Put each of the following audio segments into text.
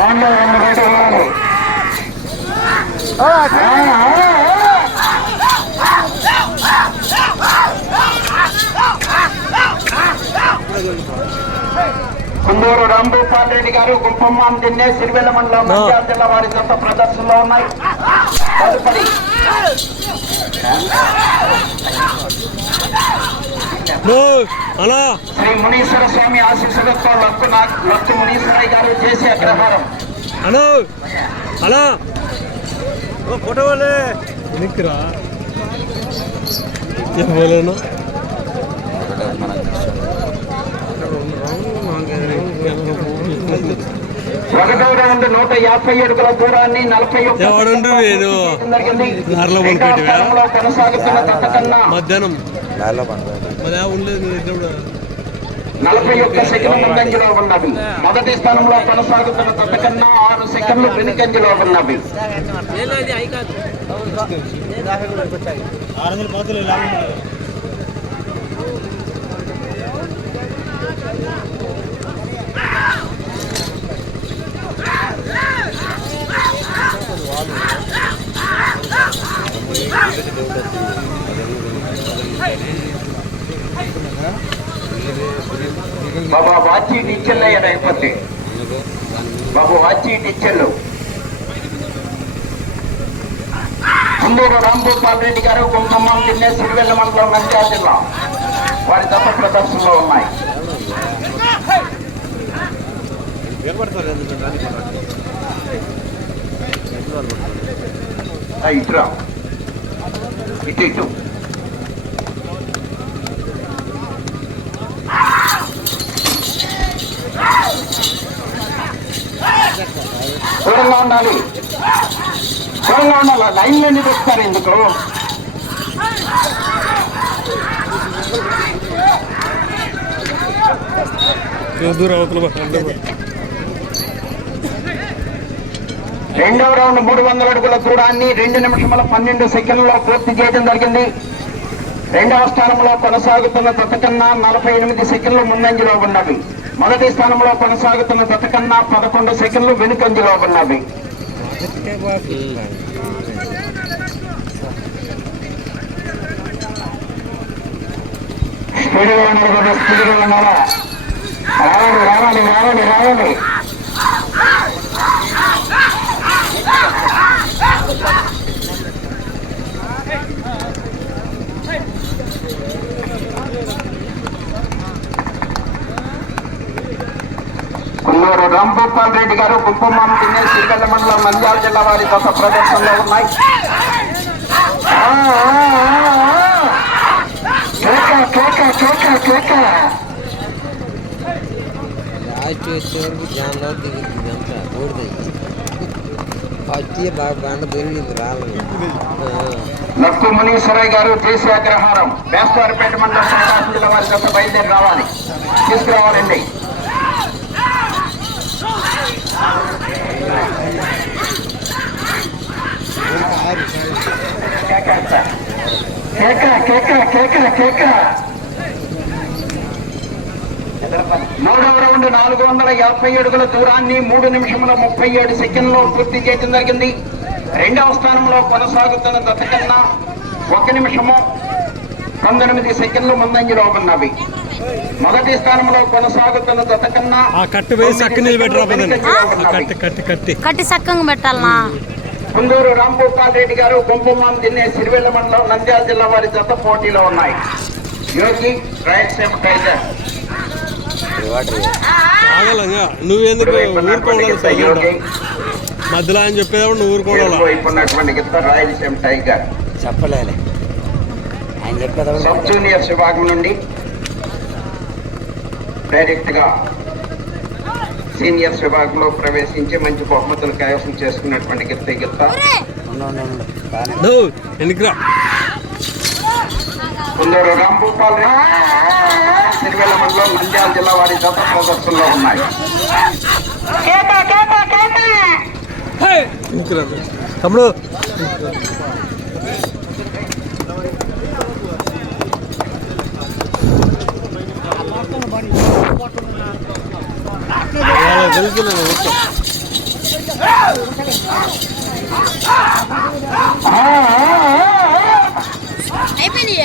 రెండు. కుందూరు రాంభూపాల్ రెడ్డి గారు గుంపమ్మాం దిన్నే సిరివెల్ల మండలం నంద్యాల జిల్లా వారి జత ప్రదర్శనలో ఉన్నాయి తదుపరి అలా? శ్రీ మునీశ్వర స్వామి ఆశీస్సులతో లక్కు లక్కు మునీశ్వరయ్య గారు చేసే అగ్రహారం. అను అలా? ఫోటో వాళ్ళే వెనక్కిరా. చెప్పలేను ఒకటో రౌండ్ నూట యాభై అడుగుల దూరాన్ని నలభై నేను? కొనసాగుతున్న మధ్యాహ్నం. నలభై ఒక్క సెకండ్ల ముందంజలో ఉన్నవి. మొదటి స్థానంలో కొనసాగుతున్న దత్త కన్నా ఆరు సెకండ్లు వెనుకంజలో ఉన్నవి. బాబా వాచి టీచర్లయ్య అయిపోతే బాబు వాచి టీచర్లు కుందూరు రాంభూపాల్ రెడ్డి గారు గుంకమ్మ తిన్నే సిరివెల్ల మండలం నంద్యాల జిల్లా. వారి దత్త ప్రదర్శనలో ఉన్నాయి. ఆ, ఇటు ఇటు. దూరంగా ఉండాలి. దూరంగా ఉండాలి. లైన్లో ఎందుకు? వస్తారు ఎందుకు. రెండవ రౌండ్ మూడు వందల అడుగుల దూరాన్ని రెండు నిమిషముల పన్నెండు సెకండ్లలో పూర్తి చేయడం జరిగింది. రెండవ స్థానంలో కొనసాగుతున్న దత్తకన్నా నలభై ఎనిమిది సెకండ్లు ముందంజలో ఉన్నవి. మొదటి స్థానంలో కొనసాగుతున్న దత్తకన్నా పదకొండు సెకండ్లు వెనుకంజలో ఉన్నవి. స్పీడ్గా ఉండాలి కదా స్పీడ్గా ఉన్నారా రావాలి రావాలి రావాలి రావాలి. కున్నూరు రాంభూపాల్ రెడ్డి గారు కుంకుమాం తిన్నే శ్రీకల్ల మండలం నంద్యాల జిల్లా వారి గత ప్రదర్శనలో ఉన్నాయి. ఆ, లక్కు మునీశ్వరయ్య గారు చేసే అగ్రహారం. బేస్తవారిపేట మండలం జిల్లా వారి గత బయలుదేరి రావాలి. తీసుకురావాలండి. కేక కేక కేక కేక మూడవ రౌండ్ నాలుగు వందల యాభై అడుగుల దూరాన్ని మూడు నిమిషముల ముప్పై ఏడు సెకండ్లో పూర్తి చేయడం జరిగింది. రెండవ స్థానంలో కొనసాగుతున్న దశ కన్నా ఒక నిమిషము పంతొమ్మిది సెకండ్లు ముందంజలో ఉన్నవి మొదటి స్థానంలో కొనసాగుతున్న దశ కన్నా ఆ కట్టు వేసి అక్క నిలబెట్టరా పదండి వెనుకంజలో ఆ ఉన్నవి. కట్టి కట్టి కట్టి. కట్టి సక్కంగా పెట్టాలనా కుందూరు రాంభూపాల్ రెడ్డి గారు గుంపమాం దిన్నే సిరివెల్ల మండలం నంద్యాల జిల్లా వారి జత పోటీలో ఉన్నాయి. యోగి రైట్ సేమ్ టైగర్ నువ్వెందుకు? మధ్యలో ఆయన చెప్పేదాడు నువ్వు రాయలసీమ టైగర్. చెప్పలేలే. ఆయన సబ్ చెప్పేదాడు జూనియర్స్ విభాగం నుండి డైరెక్ట్గా సీనియర్స్ విభాగంలో ప్రవేశించి మంచి బహుమతులు కైవసం చేసుకున్నటువంటి గిత్త గిత్త కొందరు రాంభూపాల్ సిరివెల్ల మండలం నంద్యాల జిల్లా వారి జత ప్రదర్శనలో ఉన్నాయి. తమ్ముడు తెలుసు నేను ఊరుకో. అయిపోయింది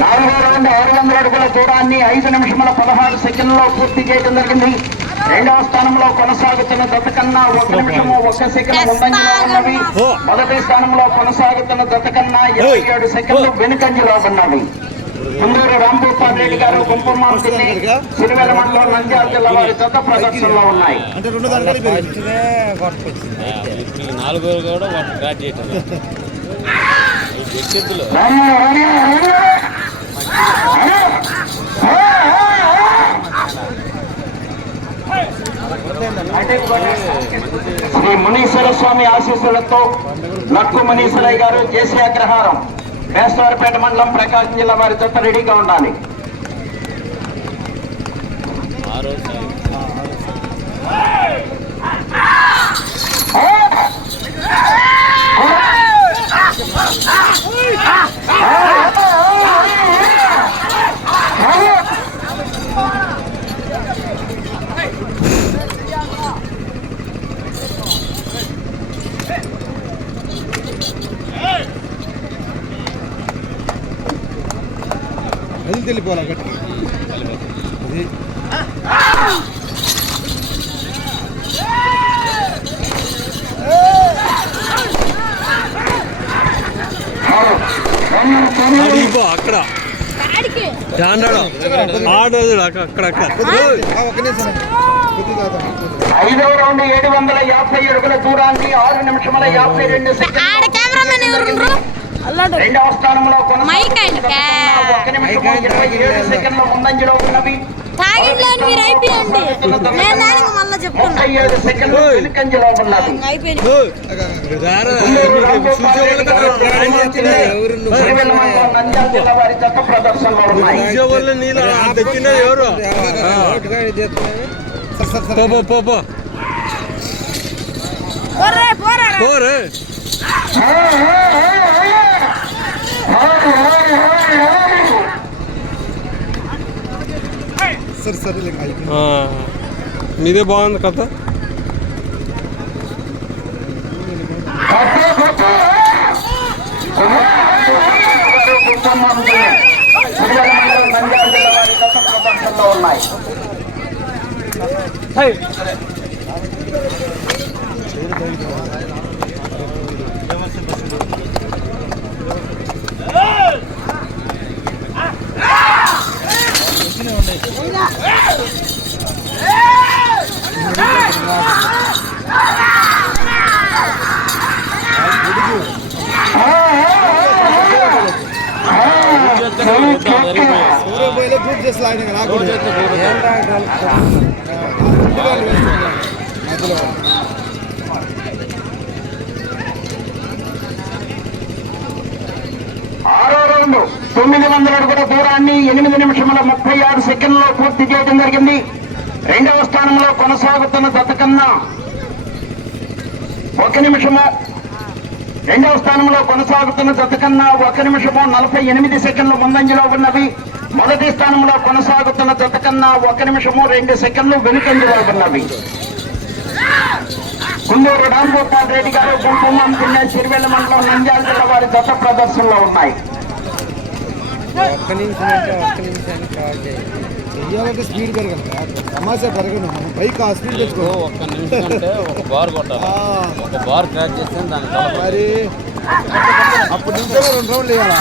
నాలుగో రౌండ్ ఆరు వందల అడుగుల దూరాన్ని ఐదు నిమిషముల పదహారు సెకండ్లో పూర్తి చేయడం జరిగింది రెండవ స్థానంలో కొనసాగుతున్న దత్త కన్నా ఒక నిమిషము ఒక సెకండ్ ముందంజలో ఉన్నవి. మొదటి స్థానంలో కొనసాగుతున్న దత్త కన్నా ఇరవై ఏడు సెకండ్లు వెనుకంజలో ఉన్నవి. ముందూరు రాంభూపాల్ రెడ్డి గారు గుంపమ్మ తిని సిరివెల మండలం నంద్యాల జిల్లా వారి జత ప్రదర్శనలో ఉన్నాయి. నాలుగో కూడా శ్రీ మునీశ్వర స్వామి ఆశీస్సులతో లక్కు మునీశ్వరయ్య గారు జేసీ అగ్రహారం వేస్తవారిపేట మండలం ప్రకాశం జిల్లా వారి జత రెడీగా ఉండాలి. ఆ అది తెలిపోవాలి గట్టికి అది. అక్కడ. ఐదవ రౌండ్ ఏడు వందల యాభై అడుగుల దూరాన్ని ఆరు నిమిషముల యాభై రెండు ఆడ రెండవ స్థానంలో మైక్ ఆయన కొనసాగుతున్న ఒక నిమిషము ఇరవై ఏడు సెకండ్ల ముందంజలో ఉన్నవి. తాగింగ్లో మీరు అయిపోయండి. నేను దానికి మళ్ళీ చెప్తున్నా. ఎవరు పో పో పోరా పోరా. పోరే సరే సరే లేక అయిపోయింది ఆ. మీదే బాగుంది కథ. ప్రదర్శనలో ఉన్నాయి. దూరం చేసి లాగిన మధ్యలో ఆరో రౌండ్. తొమ్మిది వందల అడుగుల దూరాన్ని ఎనిమిది నిమిషముల ముప్పై ఆరు సెకండ్లో పూర్తి చేయడం జరిగింది. రెండవ స్థానంలో కొనసాగుతున్న దత్త ఒక నిమిషము. రెండవ స్థానంలో కొనసాగుతున్న జతకన్నా ఒక నిమిషము నలభై ఎనిమిది సెకండ్లు ముందంజలో ఉన్నవి. మొదటి స్థానంలో కొనసాగుతున్న జతకన్నా ఒక నిమిషము రెండు సెకండ్లు వెనుకంజలో ఉన్నవి కుందూరు రాంగోపాల్ రెడ్డి గారు గుంపుమాం పిన్న చిరువెల్ల మండలం నంద్యాల జిల్లా వారి జత ప్రదర్శనలో ఉన్నాయి. ఒక్క నిమిషం అంటే ఒక్క నిమిషానికి చేయాలి చెయ్యాలంటే స్పీడ్ కదా. తమాషా పెరగను మనం బైక్ ఆ స్పీడ్ తెచ్చుకో ఒక్క నిమిషం అంటే ఒక బార్ కొట్టాలి. ఒక బార్ క్రాచ్ చేస్తే దాని మరి అప్పుడు నిమిషంలో రెండు రౌండ్లు వేయాలా?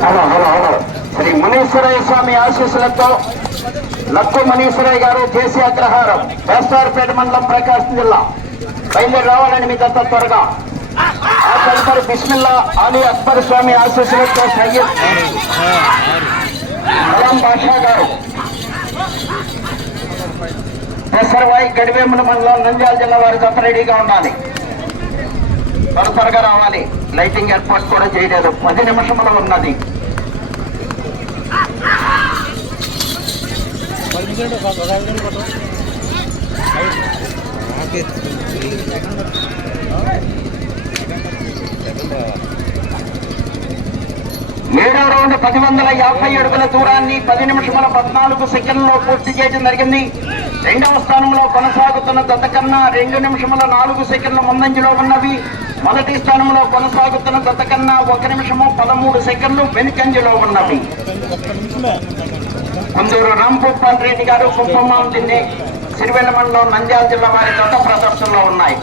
Hello hello hello. Sri Muneeswarayya స్వామి ఆశీస్సులతో లక్కు మునీశ్వరయ్య గారు జేసీ అగ్రహారం. వేస్తారపేట మండలం ప్రకాశం జిల్లా. బయలుదేరి రావాలని మీ త్వరగా. ఆ తదుపరి బిస్మిల్లా అలీ అక్బర్ స్వామి ఆశీస్సులతో సయ్యద్ కలాం బాషా గారు. పెసరవాయి గడివేముల మండలం నంద్యాల జిల్లా వారి దత్త రెడీగా ఉండాలి. త్వర త్వరగా రావాలి. లైటింగ్ ఏర్పాటు కూడా చేయలేదు. పది నిమిషములు ఉన్నది. ఏడవ రౌండ్ పది వందల యాభై అడుగుల దూరాన్ని పది నిమిషముల పద్నాలుగు సెకండ్లో పూర్తి చేయడం జరిగింది. రెండవ స్థానంలో కొనసాగుతున్న దత్తకన్నా రెండు నిమిషముల నాలుగు సెకండ్ల ముందంజలో ఉన్నవి. మొదటి స్థానంలో కొనసాగుతున్న దత్తకన్నా ఒక నిమిషము పదమూడు సెకండ్లు వెనుకంజలో ఉన్నవి. అందరూ రాంభూపాల్ రెడ్డి గారు కుంభమాం తిన్నే సిరివెల్ల మండలం నంద్యాల జిల్లా వారి తోట ప్రదర్శనలో ఉన్నాయి.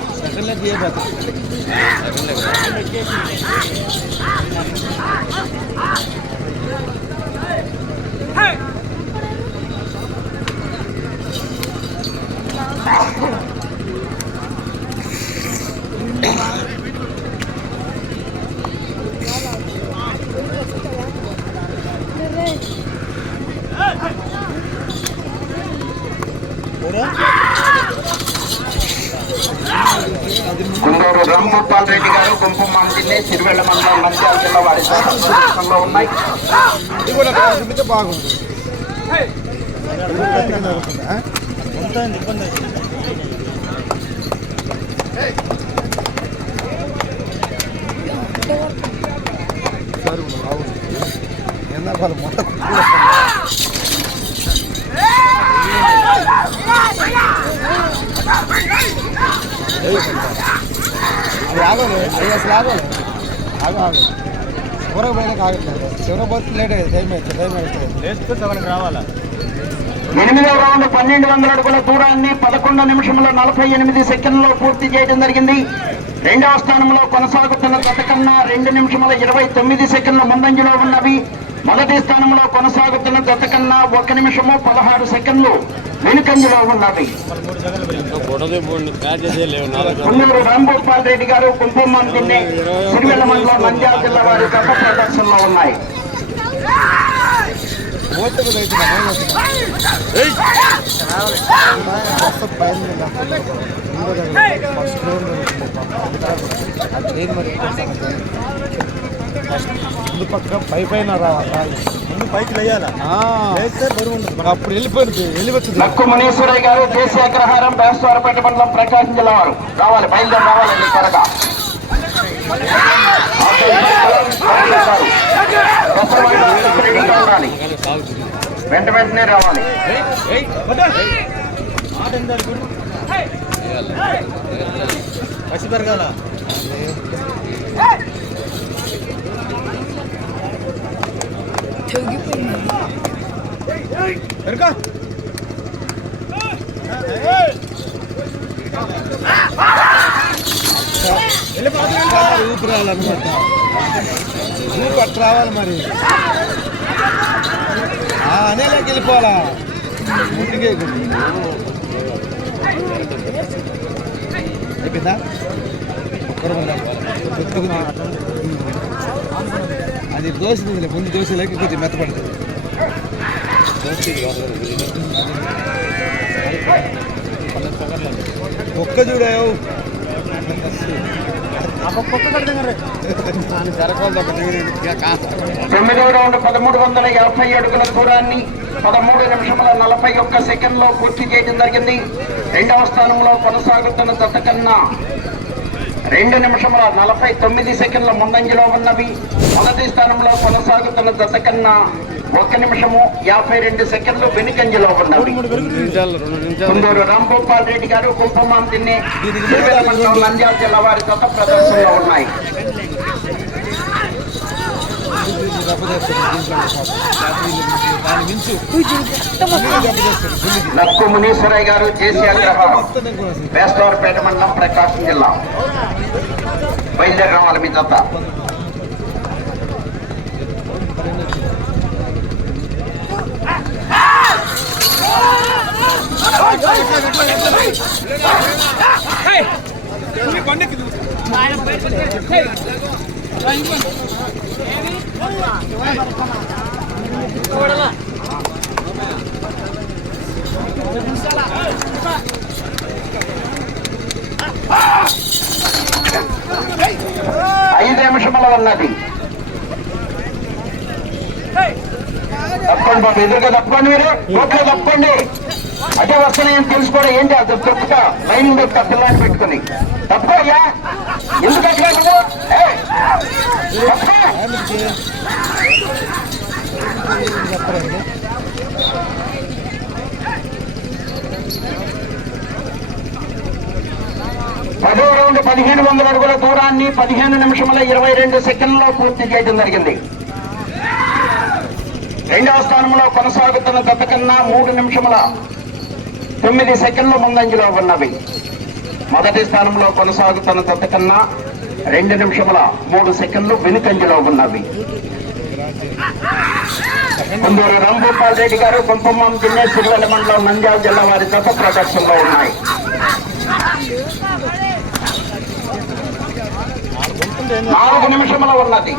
కుందూరు రాంభూపాల్ రెడ్డి గారు కుంభమాం తిన్నే సిరివెల్ల మండలం నంద్యాల జిల్లా వారి దత్త ప్రదర్శనలో ఉన్నాయి ఇది కూడా రాసుకుంటే బాగుంది ఇది కూడా పెద్దగానే ఉంటుంది, ఆ? సరే, బాగుంది. ఎండాకాలం మొత్తం కుక్కలు వస్తున్నాయి. అది ఆగోలే అది అసలు ఆగోలే ఆగో ఆగు చివరకు పోయినాక ఆగట్లేదు చివరకు పోతే లేట్ అయ్యేది టైం అయితే టైం అవుతుంది లేస్తే సగనికి రావాలా ఎనిమిదో రౌండ్ పన్నెండు వందల అడుగుల దూరాన్ని పదకొండు నిమిషంలో నలభై ఎనిమిది సెకండ్లో పూర్తి చేయడం జరిగింది. రెండవ స్థానంలో కొనసాగుతున్న గత కన్నా రెండు నిమిషముల ఇరవై తొమ్మిది సెకండ్ల ముందంజలో ఉన్నవి. మొదటి స్థానంలో కొనసాగుతున్న గత కన్నా ఒక నిమిషము పదహారు సెకండ్లు వెనుకంజలో ఉన్నవి పుల్లూరు రాంగోపాల్ రెడ్డి గారు కుంభమాన్ తిన్నే సిరివెల్ల మండలం మంజాల జిల్లా వారి గత ప్రదర్శనలో ఉన్నాయి. ఫస్ట్ ముందు పక్క పై పైన రావాలి ముందు పైకి లేయాలా? అప్పుడు వెళ్ళిపోయింది వెళ్ళిపోతుంది. నక్కు మునీశ్వరయ్య గారు దేశీయ అగ్రహారం బేస్తవారపేట మండలం ప్రకాశం జిల్లా వారు. రావాలి బయలుదేరి రావాలండి త్వరగా. వెంట వెంటనే రావాలి. పసి పెరగాల పెరగా ఊపి రావాలన్నమాట ఊపి అట్లా రావాలి మరి ఆ, అనేలాకి వెళ్ళిపోవాలా ముట్టిగే అయిపోయిందా ఒక్కరు అది దోశ ముందు దోశ లేక కొద్దిగా మెత్తపడుతుంది ఒక్క చూడావు. తొమ్మిదవ రౌండ్ పదమూడు వందల యాభై అడుగుల దూరాన్ని పదమూడు నిమిషముల నలభై ఒక్క సెకండ్లో పూర్తి చేయడం జరిగింది. రెండవ స్థానంలో కొనసాగుతున్న దత్త కన్నా రెండు నిమిషముల నలభై తొమ్మిది సెకండ్ల ముందంజలో ఉన్నవి. మొదటి స్థానంలో కొనసాగుతున్న దత్త కన్నా ఒక నిమిషము యాభై రెండు సెకండ్లు వెనుకంజలో ఉన్నవి కుందూరు రాంగోపాల్ రెడ్డి గారు కుంభమాం తిన్నే మండలం నంద్యాల జిల్లా వారి ప్రదర్శనలో ఉన్నాయి. నక్కు మునీశ్వరయ్య గారు జేసీ అగ్రహారం వేస్తవారపేట మండలం ప్రకాశం జిల్లా. బయలుదేరి రావాలి మీ జత. ఐదు నిమిషముల ఉన్నది. తప్పండి బాబు ఎదురుగా తప్పండి మీరు ఓకే తప్పండి. అదే వస్తున్నాయని తెలుసుకోవడం ఏంటి? అది తొక్కుట లైన్ దొక్క పిల్లని పెట్టుకుని. తప్పయ్యా ఎందుకు అట్లా పదో రౌండ్ పదిహేను వందల అడుగుల దూరాన్ని పదిహేను నిమిషముల ఇరవై రెండు సెకండ్లో పూర్తి చేయడం జరిగింది. రెండవ స్థానంలో కొనసాగుతున్న గత కన్నా మూడు నిమిషముల తొమ్మిది సెకండ్ల ముందంజలో ఉన్నవి. మొదటి స్థానంలో కొనసాగుతున్న గత కన్నా రెండు నిమిషముల మూడు సెకండ్లు వెనుకంజలో ఉన్నవి. కొందరు రాంగోపాల్ రెడ్డి గారు కుంపమ్మం జిల్లా సిరివెల్ల మండలం నంద్యాల జిల్లా వారి దత్త ప్రదర్శనలో ఉన్నాయి. నాలుగు నిమిషముల ఉన్నది.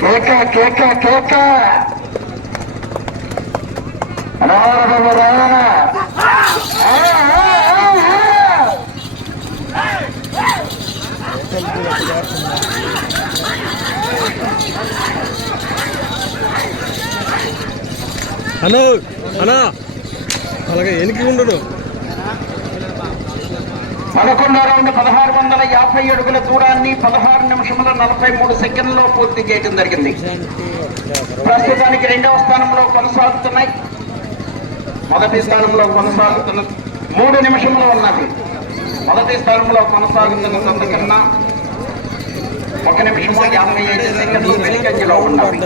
కేక కేక కేక. రావణ రావణ అన్నా అన్నా. అలాగే వెనక్కి ఉండడు పదకొండో రౌండ్ పదహారు వందల యాభై అడుగుల దూరాన్ని పదహారు నిమిషముల నలభై మూడు సెకండ్లో పూర్తి చేయడం జరిగింది. ప్రస్తుతానికి రెండవ స్థానంలో కొనసాగుతున్నాయి. మొదటి స్థానంలో కొనసాగుతున్న మూడు నిమిషములు ఉన్నది మొదటి స్థానంలో కొనసాగుతున్న సంత కన్నా ఒక నిమిషము యాభై ఐదు సెకండ్లు వెనుకంజలో ఉన్నవి.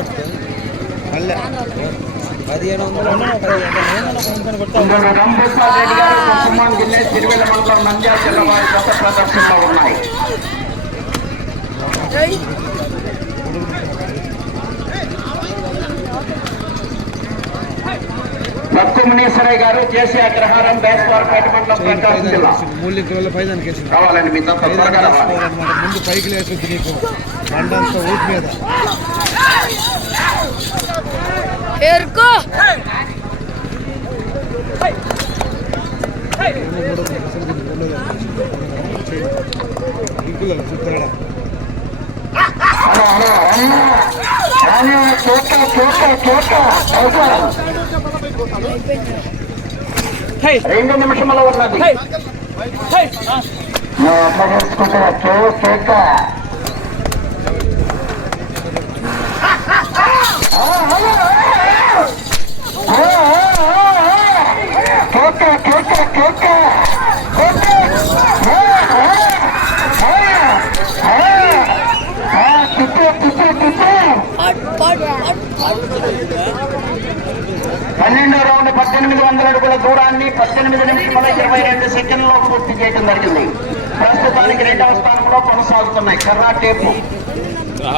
మళ్ళీ. పదిహేను వందలు తిరువెల మండలం నంద్యాల జిల్లా వారి గత ప్రదర్శనలో ఉన్నాయి లక్కు మునీశ్వరయ్య గారు జేసీ అగ్రహారం బేస్వారపేట మండలం ప్రకాశం జిల్లా రావాలండి మీ దంత త్వరగా ముందు పైకి లేకొద్ది నీకు. బండంతా ఊటి మీద. ఎరుకో. ఇంకులలో చూస్తాడా హలో హలో పన్నెండో రౌండ్ పద్దెనిమిది వందల అడుగుల దూరాన్ని పద్దెనిమిది నిమిషముల ఇరవై రెండు సెకండ్లో పూర్తి చేయడం జరిగింది. ప్రస్తుతానికి రెండవ స్థానంలో కొనసాగుతున్నాయి. కర్రా టేపు.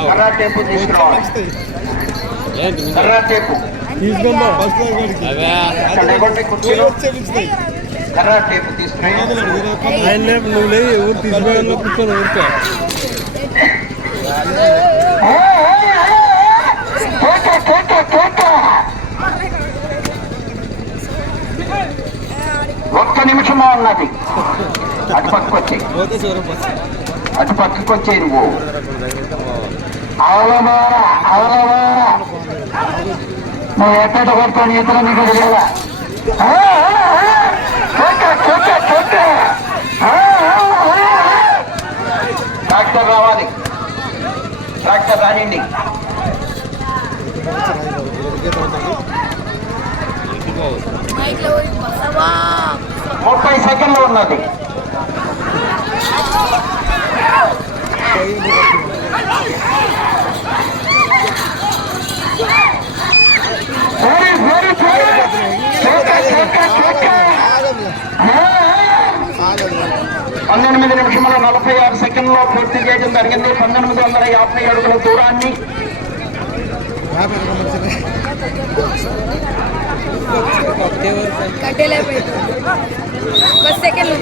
కర్రా టేపు తీసుకురావాలి. కర్రా టేపు. ఆయన లేపు నువ్వు లేవు ఊరు తీసిపోయాను కూర్చొని ఊరికే. కోట కోట కోట ఒక్క నిమిషమా ఉన్నది అటు పక్కకు అటు పక్కకు నువ్వు. అవలమార అవలమార నువ్వు ఎక్కడ కొడుతాను ఇతర నీకు తెలియదా ట్రాక్టర్ రావాలి ట్రాక్టర్ రానిండి ముప్పై సెకండ్లు ఉన్నది వెరీ, వెరీ, వెరీ. కోట, కోట, కోట. ఆ, ఆ. పంతొమ్మిది నిమిషముల నలభై ఆరు సెకండ్లో పూర్తి చేయడం జరిగింది. పంతొమ్మిది వందల యాభై అడుగుల దూరాన్ని సెకండ్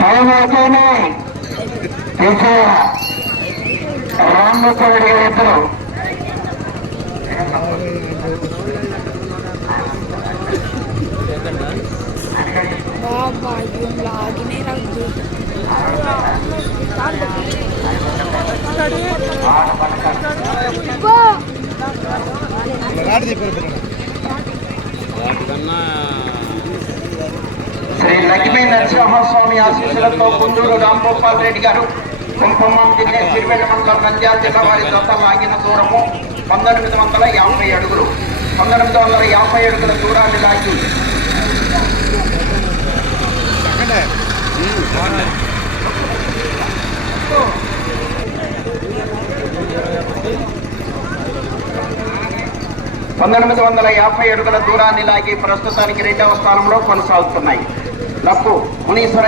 టైం అయితేనే రాము ఇద్దరు బాబా ఇది లాగినే రాదు రాడు చెప్పారు శ్రీ లక్ష్మీ నరసింహస్వామి ఆశీస్సులతో కుందూరు రాంగోపాల్ రెడ్డి గారు కుంకుమం జిల్లా సిరివెల్ల మండలం నంద్యాల జిల్లా వారి దత్త లాగిన దూరము. పంతొమ్మిది వందల యాభై అడుగులు. పంతొమ్మిది వందల యాభై అడుగుల దూరాన్ని లాగి పంతొమ్మిది వందల యాభై అడుగుల దూరాన్ని లాగి ప్రస్తుతానికి రెండవ స్థానంలో కొనసాగుతున్నాయి. తప్పు మునీశ్వర